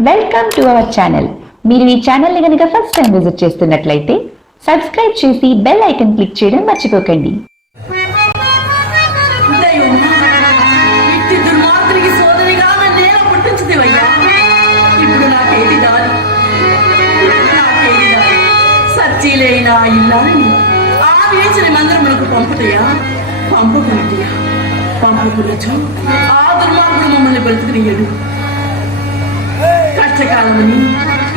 Welcome to our channel మీరు ఈ ఛానల్ని కనుక ఫస్ట్ టైం విజిట్ చేస్తున్నట్లయితే సబ్స్క్రైబ్ చేసి బెల్ ఐకన్ క్లిక్ చేయడం మర్చిపోకండి. ఉదయం ఇల్లాలని ఆ మందిరములకు పంపుటయా? పంపుకున్నచో ఆ దుర్మార్గుడు మమ్మల్ని బ్రతుకునియడు కష్టకాలమని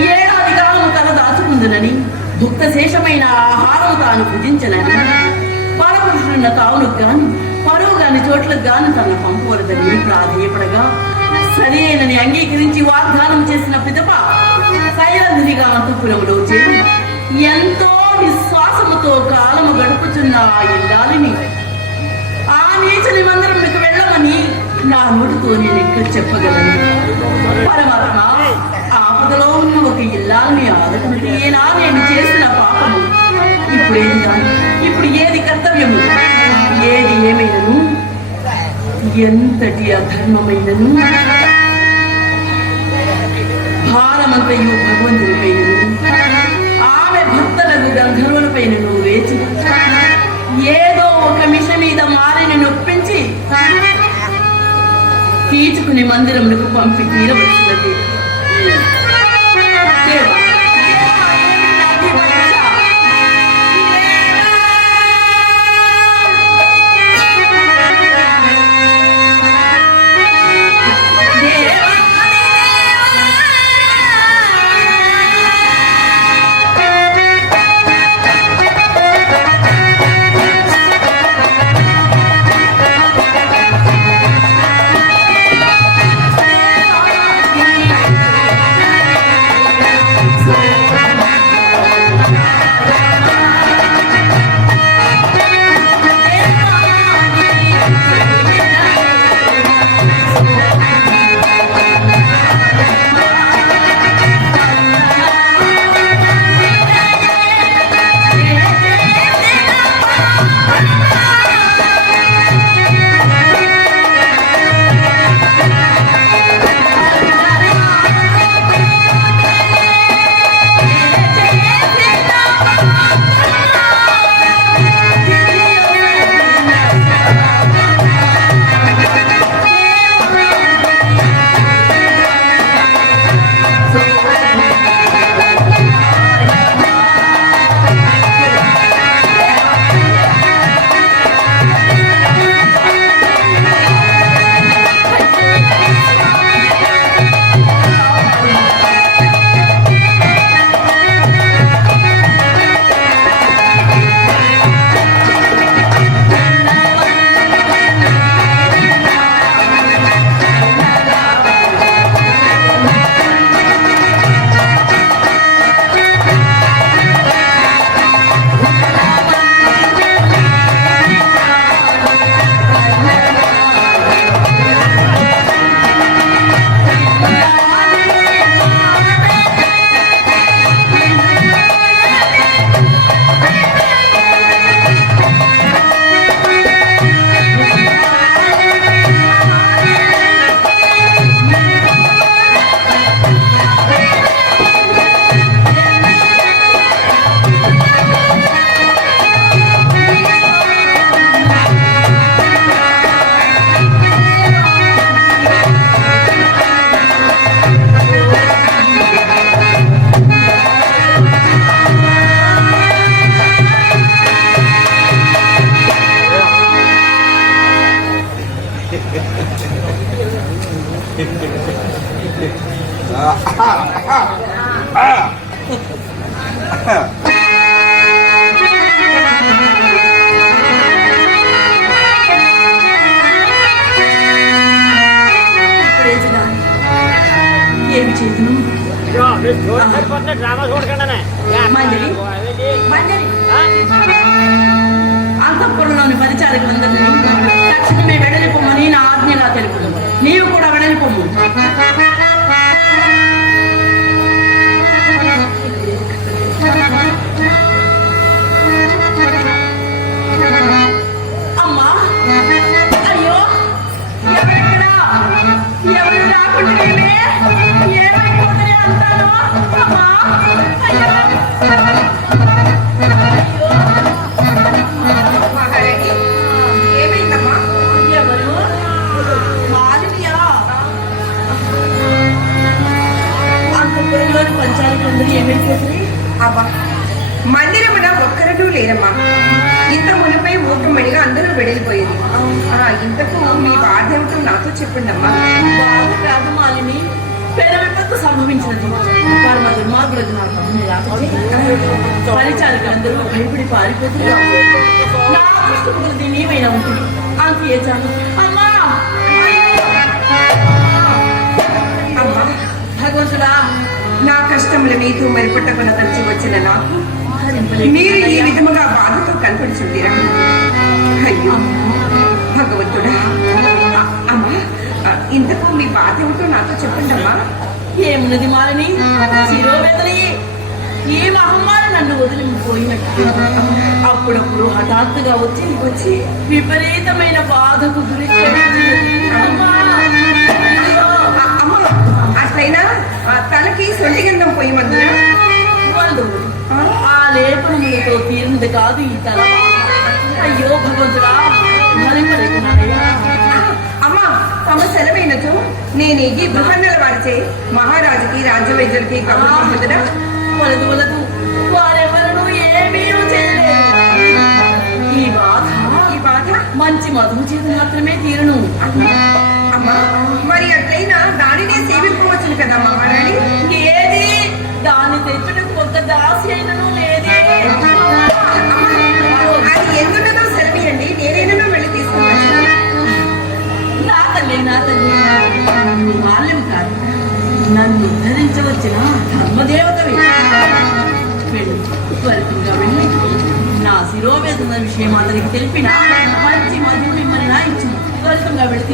ఏడాది కాలము తల దాచుకుందునని భుక్త శేషమైన ఆహారం తాను భుజించనని పరపురుషుడున్న తావులకు గాను పరువు గాని చోట్లకు గాను తను పంపవలదని ప్రాధేయపడగా సరేనని అంగీకరించి వాగ్దానం చేసిన పిదప శైలంద్రిగా అంతఃపురములో చేరి ఎంతో విశ్వాసముతో కాలము గడుపుచున్న ఆ ఇల్లాలిని ఆ నీచని మీకు వెళ్ళమని నా నోటితో నేను ఇక్కడ చెప్పగలను. ఎంతటి అధర్మమైనను భారమంతయు భగవంతునిపైనను ఆమె భక్తులకు గంధర్వులపైనను వేచి ఏదో ఒక మిష మీద మారిని నొప్పించి తీర్చుకుని మందిరములకు పంపి తీరవలసినది ఏమి చేతును డ్రామా చూడకుండా మంజరి మంజరి అంతఃపురంలోని పరిచారికి అందరినీ తక్షణమే వెడలిపోమని నా ఆజ్ఞగా తెలుపు నీవు కూడా వెడలిపోము ఎందుకు ఏమేసేసి అవ్వా మందిరమున ఒక్కరూ లేరమ్మా ఇంత మునిపై ఓపెమ్మడిగా అందరూ వెళ్ళిపోయేది ఇంతకు మీ బాధ్యతలు నాతో చెప్పండమ్మా రాజమాలిని పేద సంభవించినది. మా దుర్మార్గులకు నా తమ్ముని అందరూ భయపడి పారిపోతున్నారు. నా ఉంటుంది ఆమెకి ఏ చాలు? అమ్మా! అమ్మా! భగవంతుడా! నా కష్టముల మీతో మరిపట్టకున్న తలచి వచ్చిన నాకు మీరు ఈ విధముగా బాధతో కనపడుచుండిరా. అయ్యో భగవంతుడా. అమ్మా ఇంతకు మీ బాధ ఏమిటో నాతో చెప్పండి అమ్మా ఏమున్నది మాలని? శిరోవేదనే ఏ మహమ్మారి నన్ను వదిలిపోయినట్టు? అప్పుడప్పుడు హఠాత్తుగా వచ్చి వచ్చి విపరీతమైన బాధకు గురి అమ్మా! అయ్యో! ఆ, తలకి సొంటి గంధం పోయి మందున వాళ్ళు ఆ? లేపనములతో తీరింది కాదు ఈ తల. అయ్యో భగవంతుడా. అమ్మా తమ సెలవైనచో నేను ఈ బృహన్నల వారిచే మహారాజుకి రాజ్యవైద్యులకి కబురు పంపుదురా వలదు వలదు. వారెవరూ ఏమీ చేయలేదు. ఈ బాధ ఈ బాధ? మంచి మధువు చేత మాత్రమే తీరును. అమ్మా. మరి అట్లయినా దానినే సేవింపవచ్చును కదా మహారాణి ఏది? దాన్ని తెచ్చుటకు ఒక దాసి అయినను లేదే. అది ఎందున్నదో సెలవియండి నేనేనో వెళ్ళి తీసుకున్నాను. నా తల్లి నా తల్లి. బాల్యం కాదు. నన్ను ఉద్ధరించవచ్చిన ధర్మదేవతవి. వెళ్ళు త్వరితంగా వెళ్ళి. నా శిరోవేదన విషయం అతనికి తెలిపిన మంచి మధు మిమ్మల్ని నా ఇచ్చు త్వరితంగా వెళితే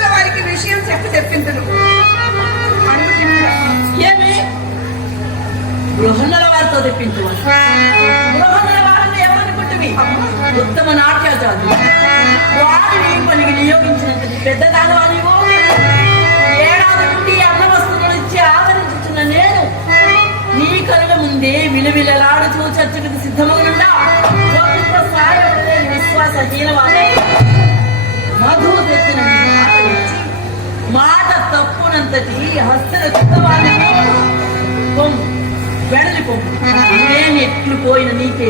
గృహణల ఉత్తమ నాట్యాచారు వారిని మనకి నియోగించినంత పెద్ద దానవా నీవు ఏడాది నుండి అన్న వస్తువులు ఇచ్చి ఆదరించుతున్న నేను నీ కళ్ళ ముందే విలువిలలాడుతూ చర్చకు సిద్ధమవునుండా గోపిక సాయపడే మధు తెచ్చిన మాట తప్పునంతటి హస్తల చిత్తవాణి పొమ్ము వెడలి నేను ఎట్లు పోయిన నీకే.